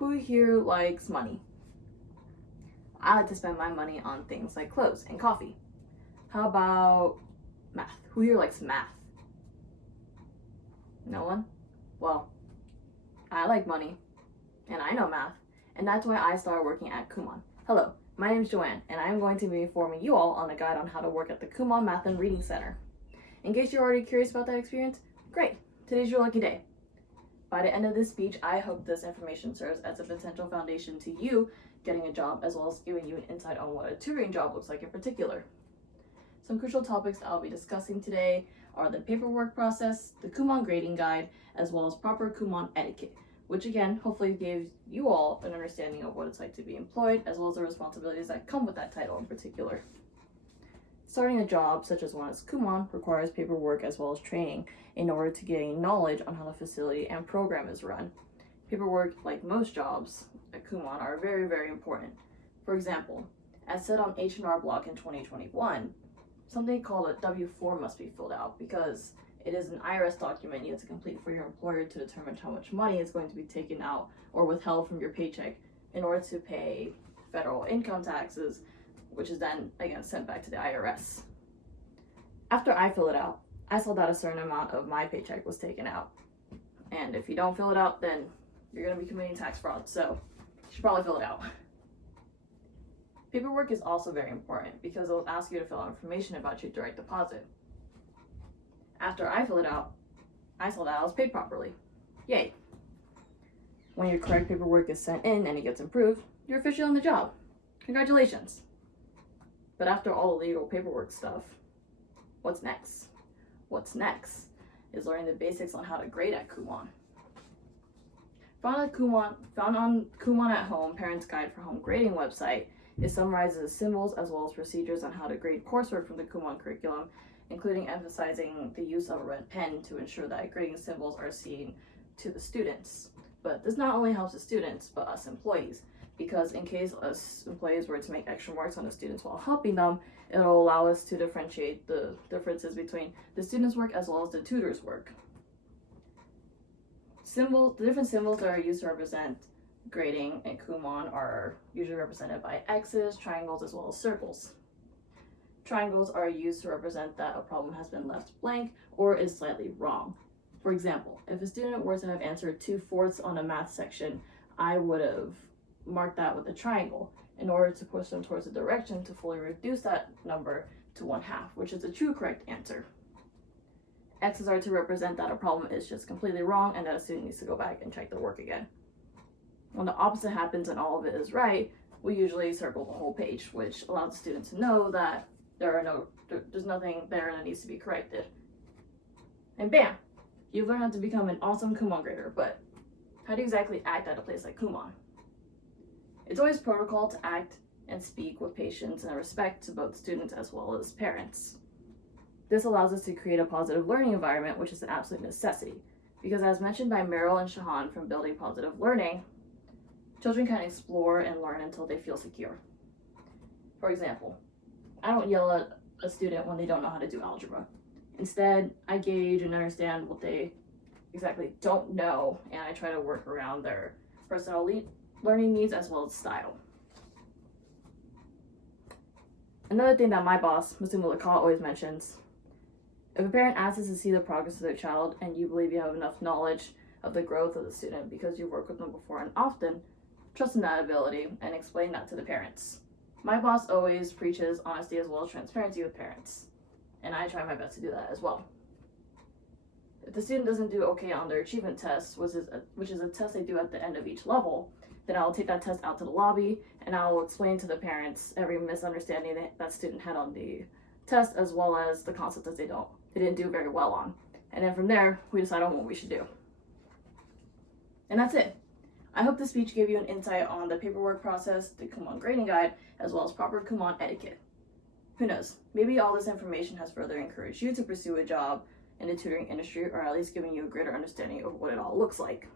Who here likes money? I like to spend my money on things like clothes and coffee. How about math? Who here likes math? No one? Well, I like money, and I know math, and that's why I started working at Kumon. Hello, my name is Joanne, and I'm going to be informing you all on a guide on how to work at the Kumon Math and Reading Center. In case you're already curious about that experience, great, today's your lucky day. By the end of this speech, I hope this information serves as a potential foundation to you getting a job, as well as giving you an insight on what a tutoring job looks like in particular. Some crucial topics I'll be discussing today are the paperwork process, the Kumon grading guide, as well as proper Kumon etiquette, which again, hopefully gives you all an understanding of what it's like to be employed, as well as the responsibilities that come with that title in particular. Starting a job, such as one as Kumon, requires paperwork as well as training in order to gain knowledge on how the facility and program is run. Paperwork, like most jobs at Kumon, are very, very important. For example, as said on H&R Block in 2021, something called a W-4 must be filled out because it is an IRS document you have to complete for your employer to determine how much money is going to be taken out or withheld from your paycheck in order to pay federal income taxes, which is then again sent back to the IRS. After I fill it out, I saw that a certain amount of my paycheck was taken out. And if you don't fill it out, then you're going to be committing tax fraud, so you should probably fill it out. Paperwork is also very important because it will ask you to fill out information about your direct deposit. After I fill it out, I saw that I was paid properly. Yay! When your correct paperwork is sent in and it gets approved, you're officially on the job. Congratulations! But after all the legal paperwork stuff, what's next? What's next is learning the basics on how to grade at Kumon. Found on Kumon at Home Parents Guide for Home Grading website, it summarizes symbols as well as procedures on how to grade coursework from the Kumon curriculum, including emphasizing the use of a red pen to ensure that grading symbols are seen to the students. But this not only helps the students, but us employees, because in case us employees were to make extra marks on the students while helping them, it'll allow us to differentiate the differences between the students' work as well as the tutor's work. The different symbols that are used to represent grading in Kumon are usually represented by X's, triangles, as well as circles. Triangles are used to represent that a problem has been left blank or is slightly wrong. For example, if a student were to have answered 2/4 on a math section, I would have marked that with a triangle in order to push them towards a direction to fully reduce that number to 1/2, which is the true correct answer. X's are to represent that a problem is just completely wrong and that a student needs to go back and check their work again. When the opposite happens and all of it is right, we usually circle the whole page, which allows the student to know that there's nothing there that needs to be corrected. And bam, you've learned how to become an awesome Kumon grader, but how do you exactly act at a place like Kumon? It's always protocol to act and speak with patience and respect to both students as well as parents. This allows us to create a positive learning environment, which is an absolute necessity, because as mentioned by Meryl and Shahan from Building Positive Learning, children can explore and learn until they feel secure. For example, I don't yell at a student when they don't know how to do algebra. Instead, I gauge and understand what they exactly don't know, and I try to work around their personal learning needs as well as style. Another thing that my boss, Mr. Mulakal, always mentions, if a parent asks us to see the progress of their child and you believe you have enough knowledge of the growth of the student because you've worked with them before and often, trust in that ability and explain that to the parents. My boss always preaches honesty as well as transparency with parents, and I try my best to do that as well. If the student doesn't do okay on their achievement test, which is a test they do at the end of each level, then I'll take that test out to the lobby and I'll explain to the parents every misunderstanding that student had on the test, as well as the concepts that they didn't do very well on. And then from there, we decide on what we should do. And that's it. I hope this speech gave you an insight on the paperwork process, the Kumon grading guide, as well as proper Kumon etiquette. Who knows, maybe all this information has further encouraged you to pursue a job in the tutoring industry, or at least giving you a greater understanding of what it all looks like.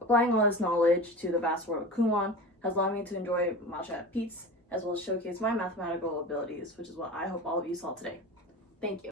Applying all this knowledge to the vast world of Kumon has allowed me to enjoy matcha at Pete's, as well as showcase my mathematical abilities, which is what I hope all of you saw today. Thank you.